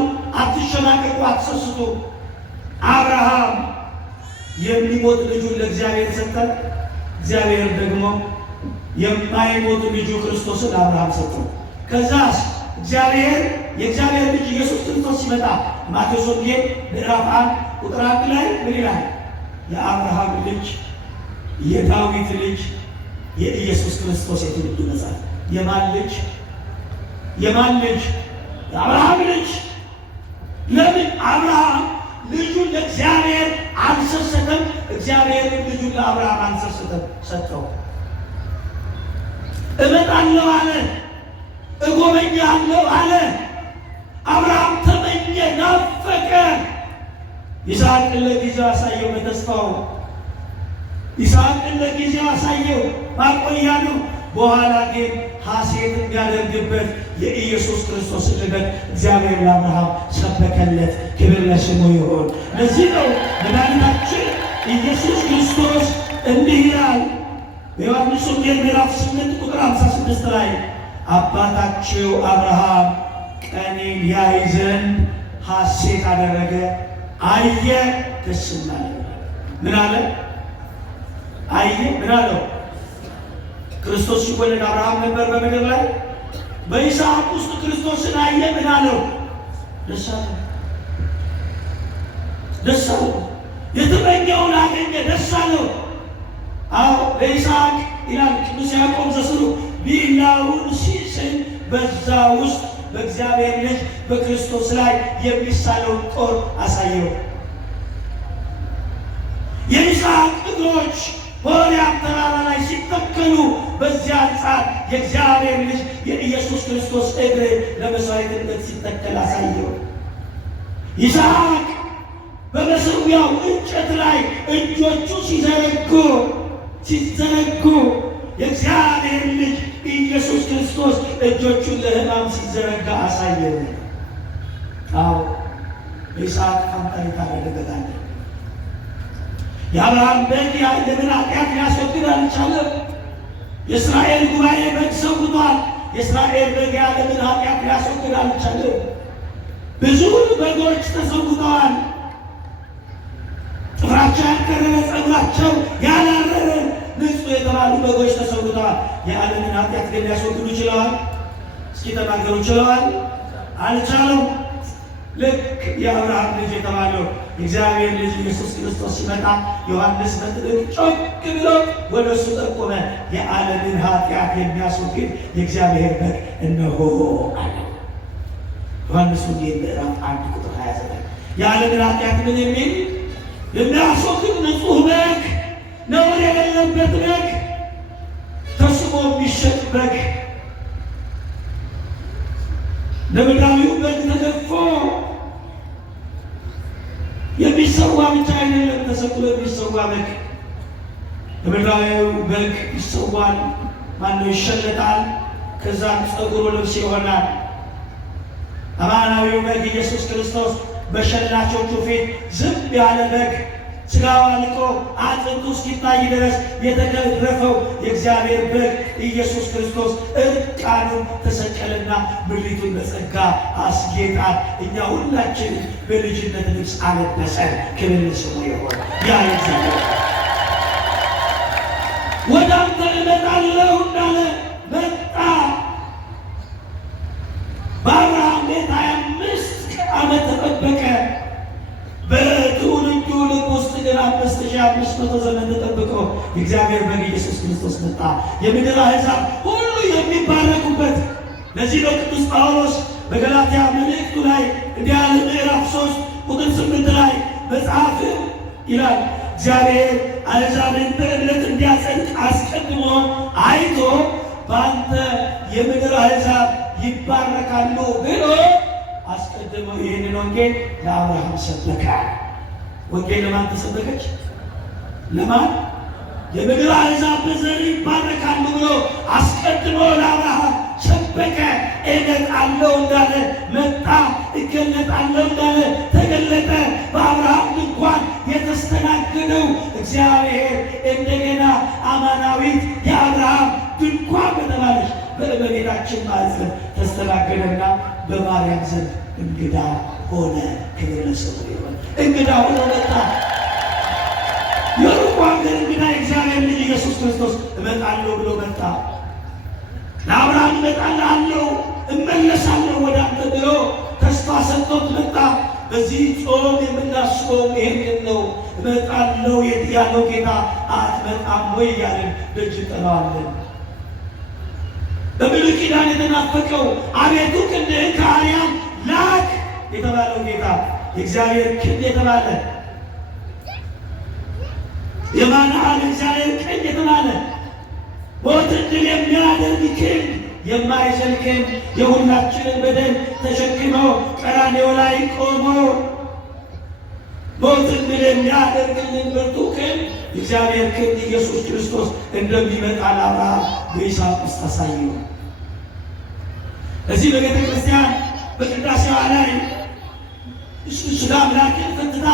አትሸማቀቁ፣ አትሰስቱ። አብርሃም የሚሞት ልጁን ለእግዚአብሔር ሰጠ። እግዚአብሔር ደግሞ የማይሞት ልጁ ክርስቶስን ለአብርሃም ሰጠው። ከዛስ እግዚአብሔር የእግዚአብሔር ልጅ ኢየሱስ ክርስቶስ ሲመጣ ማቴዎስ ወንጌል ምዕራፍ 1 ቁጥር 1 ላይ ምን ይላል? የአብርሃም ልጅ የዳዊት ልጅ የኢየሱስ ክርስቶስ የትውልዱ መጽሐፍ። የማን ልጅ? የማን ልጅ? የአብርሃም ልጅ። ለምን አብርሃም ልጁን ለእግዚአብሔር አልሰሰተም? እግዚአብሔር ልጁን ለአብርሃም አልሰሰተም፣ ሰጠው። እመጣለሁ አለ፣ እጎበኛለሁ አለ። አብርሃም ተመኘ፣ ናፈቀ። ይስሐቅን ለጊዜው አሳየው በተስፋው። ይስሐቅን ለጊዜው አሳየው ማቆያ ነው። በኋላ ግን ሐሴት እንዲያደርግበት የኢየሱስ ክርስቶስን ልደት እግዚአብሔር ለአብርሃም ሰበከለት። ክብር ለስሙ ይሁን። ለዚህ ነው መድኃኒታችን ኢየሱስ ክርስቶስ እንዲህ ይላል በዮሐንስ ወንጌል ምዕራፍ 8 ቁጥር 56 ላይ አባታችሁ አብርሃም ቀኔን ያይ ዘንድ ሐሴት አደረገ፣ አየ፣ ደስም አለው። ምን አለ? አየ። ምን አለው? ክርስቶስ ሲወለድ አብርሃም ነበር በምድር ላይ። በይስሐቅ ውስጥ ክርስቶስን አየ። ምን አለው? ደስ አለው። ደስ አለው። የተመኘውን አገኘ፣ ደስ አለው። አዎ ለይስሐቅ ይላል ቅዱስ ያዕቆብ ዘሥሩግ ቢላውን ሲስል በዛ ውስጥ በእግዚአብሔር ልጅ በክርስቶስ ላይ የሚሳለውን ጦር አሳየው። የይስሐቅ እግሮች በሆሪያም ተራራ ላይ ሲተከሉ በዚያ አንጻር የእግዚአብሔር ልጅ የኢየሱስ ክርስቶስ እግር ለመሥዋዕትነት ሲተከል አሳየው። ይስሐቅ በመሠዊያው እንጨት ላይ እጆቹ ሲዘረጉ የእግዚአብሔር ልጅ ኢየሱስ ክርስቶስ እጆቹን ለሕማም ሲዘረጋ አሳየው። አዎ በይስሐቅ ፋንታ የታረደበታል። የአብርሃም በግ የዓለምን ኃጢአት ሊያስወግድ አልቻለም። የእስራኤል ጉባኤ በግ ሰውቷል። የእስራኤል በግ የዓለምን ኃጢአት ሊያስወግድ አልቻለም። ብዙ በጎች ተሰውተዋል። ጥፍራቸው ያልከረረ፣ ጸጉራቸው ያላረረ ንጹሕ የተባሉ በጎች ተሰውተዋል። የዓለምን ኃጢአት ግን ሊያስወግዱ ችለዋል? እስኪ ተናገሩ። ችለዋል? አልቻሉም። ልክ የአብርሃም ልጅ የተባለው የእግዚአብሔር ልጅ ኢየሱስ ክርስቶስ ሲመጣ ዮሐንስ በጥልቅ ጮክ ብሎ ወደ እሱ ጠቆመ። የዓለምን ኃጢአት የሚያስወግድ የእግዚአብሔር በግ እነሆ አለ። ዮሐንስ ወንጌል ምዕራፍ 1 ቁጥር 29 የዓለምን ኃጢአት ምን የሚል የሚያስወግድ ንጹሕ በግ፣ ነውር የሌለበት በግ፣ ተስቦ የሚሸጥ በግ፣ ለምድራዊው በግ ተገፎ የሚሰዋ ብቻ አይደለም፣ ተሰቅሎ የሚሰዋ በግ። ለምድራዊው በግ ይሰዋል፣ ማነው ይሸለጣል፣ ከዛም ጸጉሩ ልብስ ይሆናል። አማናዊው በግ ኢየሱስ ክርስቶስ በሸላቾቹ ፊት ዝም ያለ በግ፣ ሥጋው አልቆ አጥንቱ እስኪታይ ድረስ የተገረፈው የእግዚአብሔር በግ ኢየሱስ ክርስቶስ እርቃኑን ተሰቀለና ምድሪቱን በጸጋ አስጌጣት። እኛ ሁላችን በልጅነት ልብስ አለበሰን። ክብር ለስሙ ይሁን። ያ እግዚአብሔር ወደ አንተ እመጣለሁ እንዳለ መጣ። በአብርሃም ቤት 25 ዓመት ተጠበቀ። በትውልዱ ልብ ውስጥ ግን 5500 ዘመን ተጠብቆ የእግዚአብሔር በግ ኢየሱስ ክርስቶስ መጣ። የምድር አሕዛብ ሁሉ የሚባረኩበት። ለዚህ ነው ቅዱስ ጳውሎስ በገላትያ መልእክቱ ላይ እንዲህ ያለ ምዕራፍ 3 ቁጥር 8 ላይ መጽሐፍ ይላል እግዚአብሔር አሕዛብን በእምነት እንዲያጸድቅ አስቀድሞ አይቶ በአንተ የምድር አሕዛብ ይባረካሉ ብሎ አስቀድሞ ይህንን ወንጌል ለአብርሃም ሰበከ። ወንጌል ለማን ተሰበከች? ለማን? የምድር አሕዛብ በዘር ይባረካሉ ብሎ አስቀድሞ ለአብርሃም ሰበከ። እመጣለሁ እንዳለ መጣ፣ እገለጣለሁ እንዳለ ተገለጠ። በአብርሃም ድንኳን የተስተናገደው እግዚአብሔር እንደገና አማናዊት የአብርሃም ድንኳን በተባለች በእመቤታችን ማኅፀን ተስተናገደና በማርያም ዘንድ እንግዳ ሆነ። ክብር ለስሙ ይሁን። እንግዳ ሆኖ መጣ። የሩቅ አገር እንግዳ የእግዚአብሔር ልጅ ኢየሱስ ክርስቶስ እመጣለሁ ብሎ መጣ። ለአብርሃም እመጣለሁ እመለሳለሁ ወደ አንተ ብሎ ተስፋ ሰጥቶት መጣ። በዚህ ጾም የምናስበው ይህንን ነው። እመጣለሁ ያለው ጌታ አትመጣም ወይ እያለን ደጅ እንጠናዋለን። በብሉይ ኪዳን የተናፈቀው አቤቱ ክንድህን ከአርያም ላክ የተባለው ጌታ የእግዚአብሔር ክንድ የተባለ የማንዓል እግዚአብሔር ክንድ የተባለ ሞትን ድል የሚያደርግ ክንድ የማይችል ክንድ የሁላችንን በደል ተሸክመው ቀራንዮ ላይ ቆሞ ሞትን ድል የሚያደርግልን ብርቱ ክንድ እግዚአብሔር ክንድ ኢየሱስ ክርስቶስ እንደሚመጣ ለአብርሃም በይስሐቅ ውስጥ አሳየው። እዚህ በቤተ ክርስቲያን በቅዳሴዋ ላይ ሥጋ አምላክን ፈትታ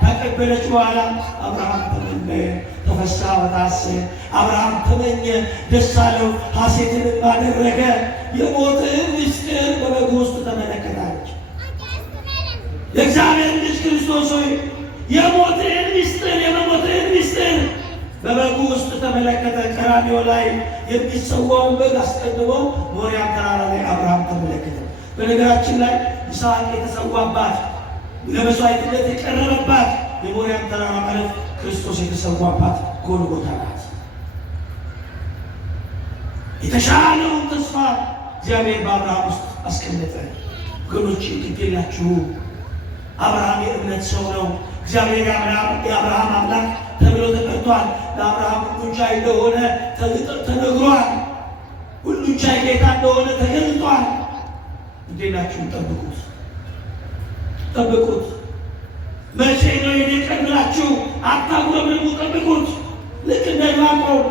ካቀበለች በኋላ አብርሃም ተመኘ ተፈሳ ወታሰየ፣ አብርሃም ተመኘ ደስ አለው ሐሴትንም አደረገ። የሞትን ምስጢር በበጉ ውስጥ ተመለከታለች። የእግዚአብሔር ልጅ ክርስቶስ ሆይ የሞትን ምስጢር የመሞትን ምስጢር በበጉ ውስጥ ተመለከተ። ቀራንዮ ላይ የሚሰዋውን በግ አስቀድሞ ሞሪያም ተራራ ላይ አብርሃም ተመለከተ። በነገራችን ላይ ይስሐቅ የተሰዋባት ለመስዋዕትነት የቀረበባት የሞሪያም ተራራ ማለት ክርስቶስ የተሰዋባት ጎልጎታ ናት። የተሻለውን ተስፋ እግዚአብሔር በአብርሃም ውስጥ አስቀመጠ። ወገኖች ግዴላችሁ አብርሃም የእምነት ሰው ነው። እግዚአብሔር የአብርሃም አምላክ ተብሎ ተጠርቷል። ለአብርሃም ሁሉን ቻይ እንደሆነ ተነግሯል። ሁሉን ቻይ ጌታ እንደሆነ ተገልጧል። ግዴላችሁ ጠብቁት፣ ጠብቁት። መቼ ነው የኔ ቀን ብላችሁ አታጉረምርሙ፣ ጠብቁት። ልክ እንደ ዕንባቆም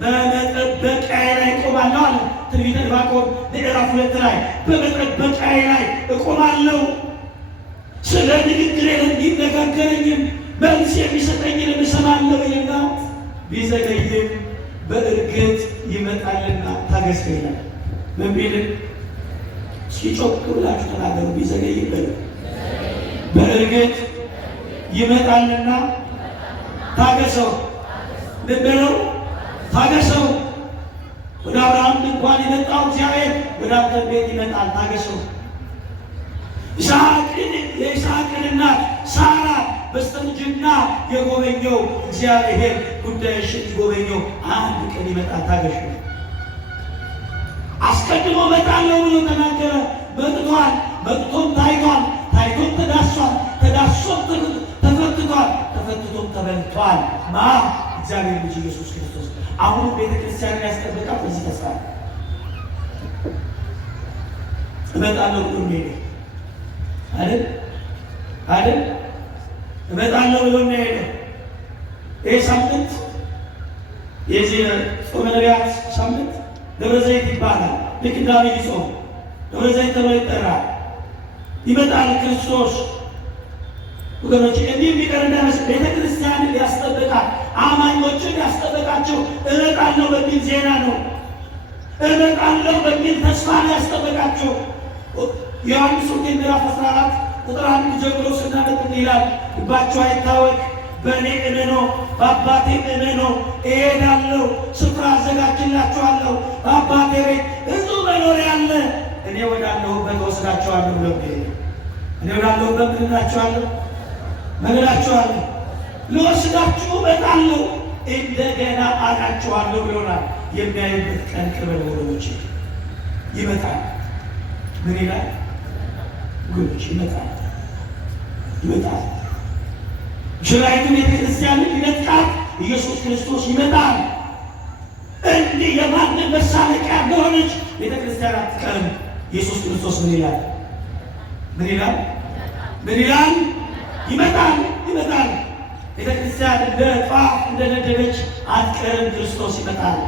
በመጠበቂያዬ ላይ እቆማለሁ አለ። ትንቢተ ዕንባቆም ምዕራፍ 2 ላይ በመጠበቂያዬ ላይ እቆማለሁ፣ ስለ ንግግሬ የሚነጋገረኝም መልስ የሚሰጠኝን እሰማለሁ ይልና ቢዘገይም በእርግጥ ይመጣልና ታገስ ይላል። ምን ቢልም ሲጮክ ብላችሁ ተናገሩ። ቢዘገይም በእርግጥ ይመጣልና ታገሰው። ምን በለው? ታገሰው። ወደ አብርሃም ድንኳን የመጣው እግዚአብሔር ወደ አንተ ቤት ይመጣል፣ ታገሰው። የይስሐቅን እናት ሳራ በስተርጅና የጎበኘው እግዚአብሔር ጉዳይሽን ሊጎበኘው አንድ ቀን ይመጣል፣ ታገሽው። አስቀድሞ እመጣለሁ ብሎ ተናገረ። መጥቷል፣ መጥቶም ታይቷል፣ ታይቶም ተዳሷል፣ ተዳሶም ተፈትቷል፣ ተፈትቶም ተበልቷል። እግዚአብሔር ልጅ ኢየሱስ ክርስቶስ አሁንም ቤተ ክርስቲያንን ያስጠበቃት በዚህ ተስፋ እመጣለሁ ብሎ ሄደ አይደል? እመጣለሁ ብሎ ሄደ። ይህ ሳምንት የዚህ ጾመ ነቢያት ሳምንት ደብረ ዘይት ይባላል። ልክ እንደ ዐቢይ ጾም ደብረ ዘይት ተብሎ ይጠራል። ይመጣል ክርስቶስ። ወገኖች እንዲህ የሚቀር እንዳይመስል ቤተ ክርስቲያንን ያስጠበቃል፣ አማኞችን ያስጠበቃቸው እመጣለሁ በሚል ዜና ነው። እመጣለሁ በሚል ተስፋ ነው ያስጠበቃቸው። ዮሐንስ ወንጌል ምዕራፍ 14 ቁጥር 1 ጀምሮ ስናነብ ይላል፣ ልባችሁ አይታወክ፣ በእኔ እመኑ፣ በአባቴም እመኑ። እሄዳለሁ፣ ስፍራ አዘጋጅላችኋለሁ። በአባቴ ቤት ብዙ መኖሪያ አለ፣ እኔ ወዳለሁበት ወስዳችኋለሁ ብሎ እኔ ወዳለሁበት ምን እላችኋለሁ? ልወስዳችሁ እመጣለሁ፣ እንደገና አላችኋለሁ ብሎናል። የሚያዩበት ቀን ቅርብ ነው ወገኖች፣ ይመጣል። ምን ይላል? ጉድ ይመጣል። ሽራይቱ ቤተ ክርስቲያንን ሊነጥቃት ኢየሱስ ክርስቶስ ይመጣል። እንዲህ የማንም መሳለቂያ እንደሆነች ቤተ ክርስቲያን አትቀርም። ኢየሱስ ክርስቶስ ምን ይላል? ይመጣል። ቤተ ክርስቲያን እንደ ጧፍ እንደነደደች አትቀርም። ክርስቶስ ይመጣል።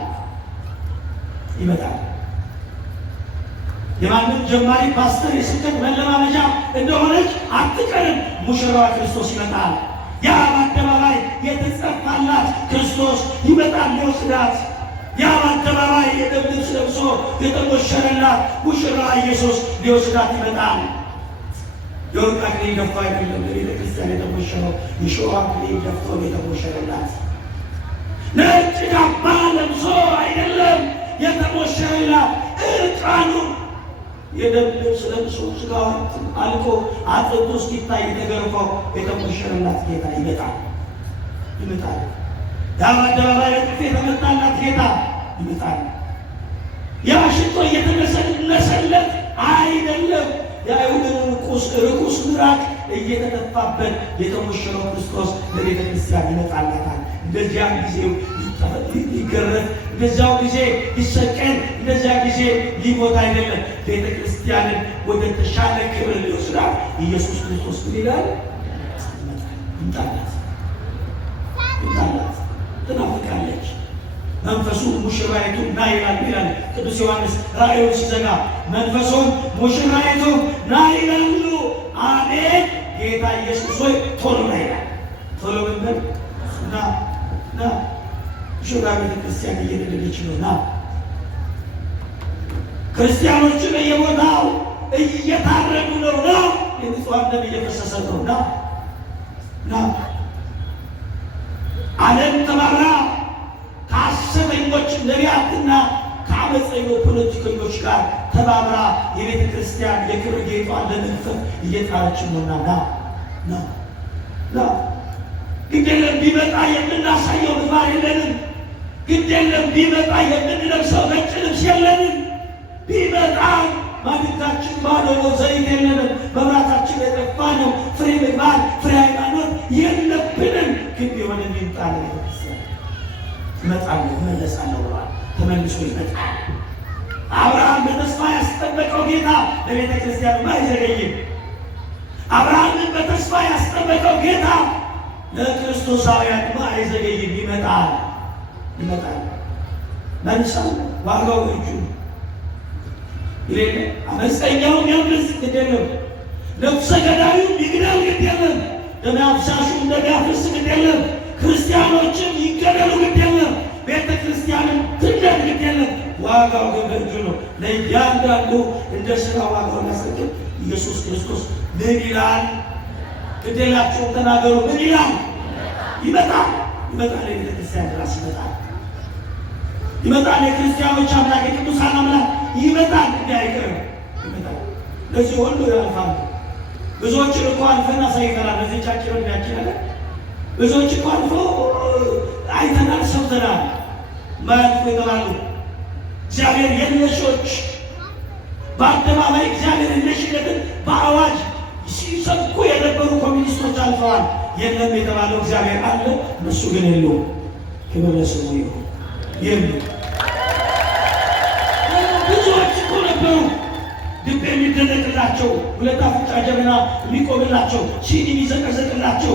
የማንም ጀማሪ ፓስተር የስብከት መለማመጃ እንደሆነች አትቀርም። ሙሽራዋ ክርስቶስ ይመጣል። ያ በአደባባይ የተጸፋላት ክርስቶስ ይመጣል ሊወስዳት። ያ በአደባባይ የደም ልብስ ለብሶ የተሞሸረላት ሙሽራዋ ኢየሱስ ሊወስዳት ይመጣል። የወርቅ አክሊል ደፍቶ አይደለም ለቤተ ክርስቲያን የተሞሸረው፣ የሾህ አክሊል ደፍቶ የተሞሸረላት። ነጭ ካባ ለብሶ አይደለም የተሞሸረላት፣ እርቃኑን የደም ልብስ ለብሶ ሥጋው አልቆ አጥንቱ እስኪታይ የተገረፈው የተሞሸረላት ጌታ ይመጣል። ያ በአደባባይ በጥፊ የተመታላት ጌታ ይመጣል። ያ ሽቶ እየተነሰነሰለት አይደለም፣ የአይሁድን ርኩስ ምራቅ እየተደፋበት የተሞሸረው ክርስቶስ ለቤተ ክርስቲያን ይመጣላታል። እንደዚያን ጊዜው ሊገረፍ፣ እንደዚያው ጊዜ ሊሰቀል፣ እንደዚያ ጊዜ ሊሞት አይደለም፣ ቤተ ክርስቲያንን ወደ ተሻለ ክብር ሊወስዳት ኢየሱስ ክርስቶስ ምን ይላል? ይምጣላት፣ ይምጣላት። ትናፍቃለች። መንፈሱ ሙሽራይቱ ና ይላል ቅዱስ ዮሐንስ ራእዩን ሲዘጋ፣ መንፈሱም ሙሽራይቱ ና ይላሉ። አሜን። ጌታ ኢየሱስ ሆይ ቶሎ ና ይላል። ቶሎ ብንል ና ሙሽራ ቤተ ክርስቲያን እየነደደች ነው። ና ክርስቲያኖቹ በየቦታው እየታረዱ ነው። ና የንጹሐን ደም እየፈሰሰ ነው። ና ዓለም ተባራ ከሐሰተኞች ነቢያትና ከአመፀኞች ፖለቲከኞች ጋር ተባብራ የቤተ ክርስቲያን የክብር ጌጧን ለመንፈፍ እየጣረች ነውና ና ግድ የለም ቢመጣ የምናሳየው ምግባር የለንም። ግድ የለም ቢመጣ የምንለብሰው ነጭ ልብስ የለንም። ቢመጣ ማድጋችን ባዶ ነው፣ ዘይት የለንም፣ መብራታችን የጠፋ ነው፣ ፍሬ ምግባር ፍሬ ሃይማኖት የለብንም። ግን የሆነ ሚምጣለ ቤተክርስቲያን እመጣለሁ እመለሳለሁ ብሏል። ተመልሶ ይመጣል። አብርሃም በተስፋ ያስጠበቀው ጌታ ለቤተ ክርስቲያን አይዘገይም። አብርሃምን በተስፋ ያስጠበቀው ጌታ ለክርስቶሳውያን አይዘገይም። ይመጣል። መልሳለሁ፣ ዋጋው እጁ ይሌለ አመፀኛው ያምልስ ግድ የለም፣ ነፍሰ ገዳዩ ይግደል ግድ የለም፣ ደም አፍሳሹ እንደሚያፈስ ግድ የለም፣ ክርስቲያኖችም ይገደሉ ግድ የለም፣ ቤተ ክርስቲያንን ትግደል ግድ የለም። ዋጋው ግን በእጁ ነው። ለእያንዳንዱ እንደ ሥራ ዋጋውን ያስረክብ። ኢየሱስ ክርስቶስ ምን ይላል? ግዴላችሁም ተናገሩ። ምን ይላል? ይመጣል። የቤተ ክርስቲያን ራስ ይመጣል። የክርስቲያኖች አምላክ የቅዱሳን አምላክ ይመጣል። እንዲህ አይቀርም፣ ይመጣል። ለዚህ ሁሉ ያልፋል። ብዙዎችን እኮ አልፈን አሳይተናል። ለዚህ ቻችን ወዳችን ብዙዎች እኮ አልፎ አይተናል፣ ሰምተናል። ማያልፉ የተባሉ እግዚአብሔር የለሾች በአደባባይ እግዚአብሔር የለሽነትን በአዋጅ ሲሰብኩ የነበሩ ኮሚኒስቶች አልፈዋል። የለም የተባለው እግዚአብሔር አለ፣ እነሱ ግን የሉም። ክብር ለስሙ ይሁን። የሉም። ብዙዎች እኮ ነበሩ ድብ የሚደነቅላቸው፣ ሁለት አፍንጫ ጀበና የሚቆምላቸው፣ ሲኒ የሚዘቀዘቅላቸው፣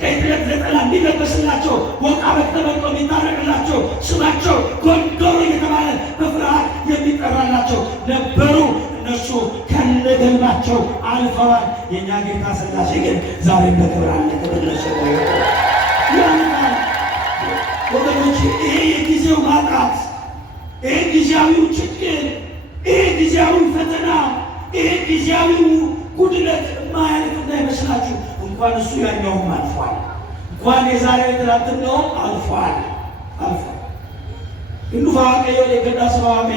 ከይትለት ዘጠላ የሚለበስላቸው፣ ወቃ በተመርጦ የሚታረቅላቸው፣ ስማቸው ጎንዶሮ እየተባለ በፍርሃት የሚጠራላቸው ነበሩ። እነሱ ከነገልባቸው አልፈዋል። የእኛ ጌታ ሥላሴ ግን ዛሬም በክብር አለ። ክብር ለስሙ ይሁን። ወገኖች፣ ይሄ የጊዜው ማጣት፣ ይሄ ጊዜያዊው ችግር፣ ይሄ ጊዜያዊው ፈተና፣ ይሄ ጊዜያዊው ጉድለት የማያልፍ እንዳይመስላችሁ። እንኳን እሱ ያኛውም አልፏል። እንኳን የዛሬ ትናንትናውም አልፏል። እንዱፋ ቀዮ ለገዳ ሰባሜ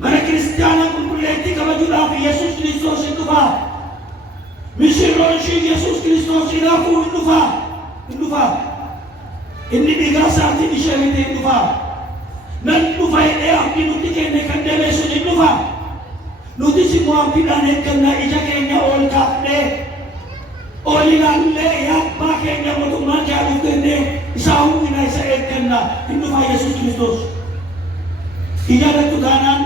መነ ክርስቲያና ቁልቁሌቲ ከበጁላፍ ኢየሱስ ክርስቶስ እንዱፋ ሚሽሮንሽ ኢየሱስ ክርስቶስ ይላፉ እንዱፋ እኒ ቢጋሳቲ ዲሸሚቴ እንዱፋ ነንዱፋ አብዲ ኑቲ ኬነ ከንደሜሱን እንዱፋ ኑቲ ሲሞ አብዲዳን ሄከና ኢጃ ኬኛ ኦልካፍኔ ኦሊላለ ያባ ኬኛ ሞቱማ ጃሉገኔ ኢሳሁ ኢናይሰ ኤከና እንዱፋ ኢየሱስ ክርስቶስ ኢጃለቱ ታናን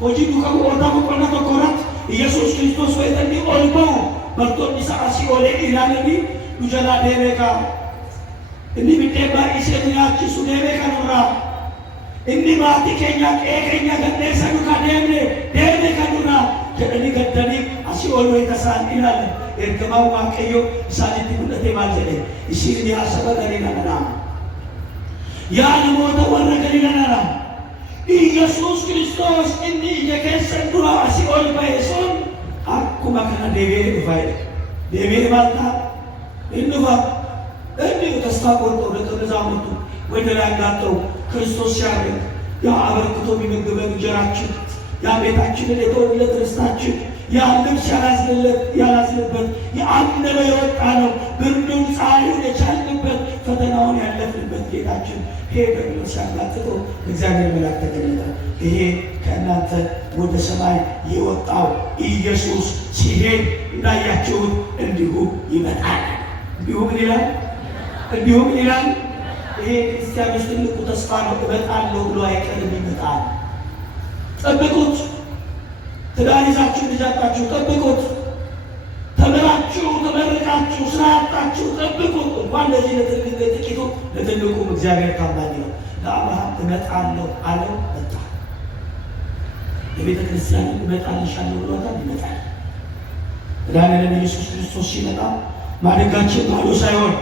ሆጂ ዱከ ኦታ ቆና ተቆራት ኢየሱስ ክርስቶስ ወይተኒ ኦልባው በርቶኒ ሰዓሲ ኦሌ ኢላለኒ ዱጀላ ዴቤካ እኒ ቢጤባ ኢሴኛቺ ሱ ዴቤካ ኑራ እኒ ማቲ ኬኛ ቄኛ ገደሰ ዱካ ዴቤካ ኑራ ጀደኒ ገደኒ አሲ ኦል ወይተሳን ኢላለ ኤርገማው ዋቀዮ ኢሳኒቲ ጉደቴ ማልጀዴ ኢሲኒ ያሰበ ገሪናና ያለሞተ ወረ ገሪናና ኢየሱስ ክርስቶስ እኒ የከሰን ዱራ አሲ ኦል ባይሶን አኩማ ማከና ዴቤ ፋይ ዴቤ ማታ እንፋ እንዲሁ ተስፋ ቆርጠው ደቀ መዛሙርቱ ወደ ላይ አንጋጠው ክርስቶስ ሲያርግ ያ አበርክቶ የሚመግበን እንጀራችን ያ ቤታችንን የተወለት ርስታችን ያ ልብስ ያላዝንበት የአምነው የወጣ ነው ብርዱን ፀሐዩን የቻልንበት ፈተናውን ያለፍንበት ጌታችን ሄደ ብሎ ሲያጋጥጦ እግዚአብሔር መልአክ ተገለጠ። ይሄ ከእናንተ ወደ ሰማይ የወጣው ኢየሱስ ሲሄድ እንዳያችሁት እንዲሁ ይመጣል። እንዲሁ ምን ይላል? እንዲሁ ምን ይላል? ይሄ ክርስቲያኖች ትልቁ ተስፋ ነው። እመጣለሁ ብሎ አይቀርም፣ ይመጣል። ጠብቁት። ትዳር ይዛችሁ ልጅ አጣችሁ ጠብቁት። ተምራችሁ ተመርቃችሁ ስራ አጣችሁ ጠብቁት። እንኳን ለዚህ ለጥቂቱ ለትልቁም እግዚአብሔር ታማኝ ነው። ለአብርሃም እመጣለሁ አለው፣ መጣ። የቤተ ክርስቲያን እመጣልሻለሁ ብሏታል፣ ይመጣል። መድኃኒዓለም ኢየሱስ ክርስቶስ ሲመጣ ማደጋችን ባዶ ሳይሆን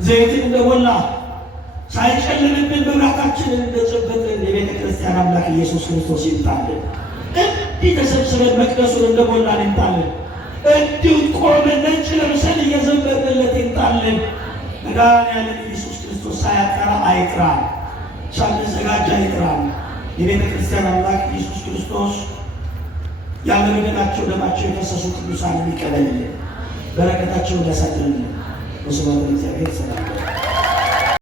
ዘይትን እንደሞላ ሳይጨልምብን መብራታችንን እንደጨበጥን የቤተ ክርስቲያን አምላክ ኢየሱስ ክርስቶስ ይምጣልን። እንዲህ ተሰብስበን መቅደሱን እንደሞላን ይምጣልን። እንዲሁ ቆመን ነጭ ለብሰን እየዘመርንለት ይምጣልን። መድኃኒዓለም ኢየሱስ ክርስቶስ ሳያጠራ አይጥራን፣ ሳንዘጋጅ አይጥራን። የቤተ ክርስቲያን አምላክ ኢየሱስ ክርስቶስ ያለ በደላቸው ደማቸው የፈሰሱ ቅዱሳንን ይቀበልልን፣ በረከታቸውን ያሳድርልን። በስመ አብ እግዚአብሔር ሰላም